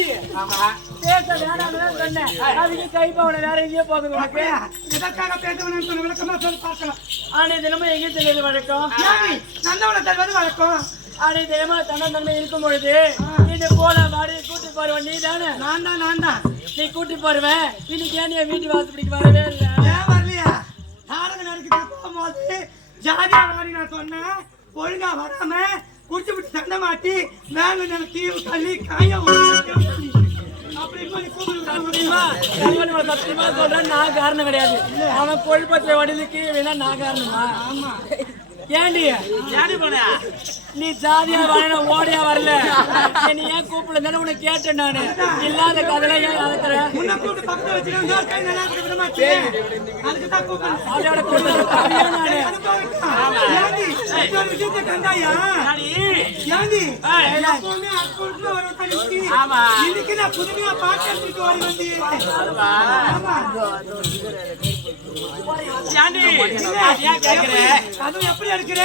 ஏண்டி பேச வேணாம் சொன்னேன். அதுக்கு கை பவனை வேற எங்கேயோ போகுது உனக்கு. எதற்காக பேச வேணும்னு சொன்ன விளக்கமா சொல்லி பார்க்கலாம். ஆனா தினமும் எங்கே தெரியாது வழக்கம். நந்தவனை தருவது வழக்கம். ஆனா தினமும் தன்னந்தன்மை இருக்கும் பொழுது நீ போல மாடி கூட்டி போருவ. நீ தானே? நான் தான் நீ கூட்டி போருவேன். இன்னைக்கு ஏன் என் வீட்டு வாசப்படிக்கு வரவே இல்லை? ஏன் வரலையா? நாடகம் நடக்கிட்டு போகும்போது ஜாதியா வாடி நான் சொன்னேன். ஒழுங்கா வராம குடிச்சு விட்டு சண்டை மாட்டி மேல நல்ல தீவு தள்ளி காய அப்படி சத்தியமா சொல்றேன், நான் காரணம் கிடையாது. அவன் கொழுப்பத்தை வடிலுக்கு வேணா நான் காரணமா? ஆமா. ஏண்டி போன நீ ஜாதியா வர ஓடியா வரல? நீ ஏன் கூப்பிடல தானே உனக்கு கேட்டேன் நானு. இல்லாத கதையில ஏன் அழைக்கிற? அதோட புதுமையா பாக்கிறதுக்கு எப்படி எடுக்கிற?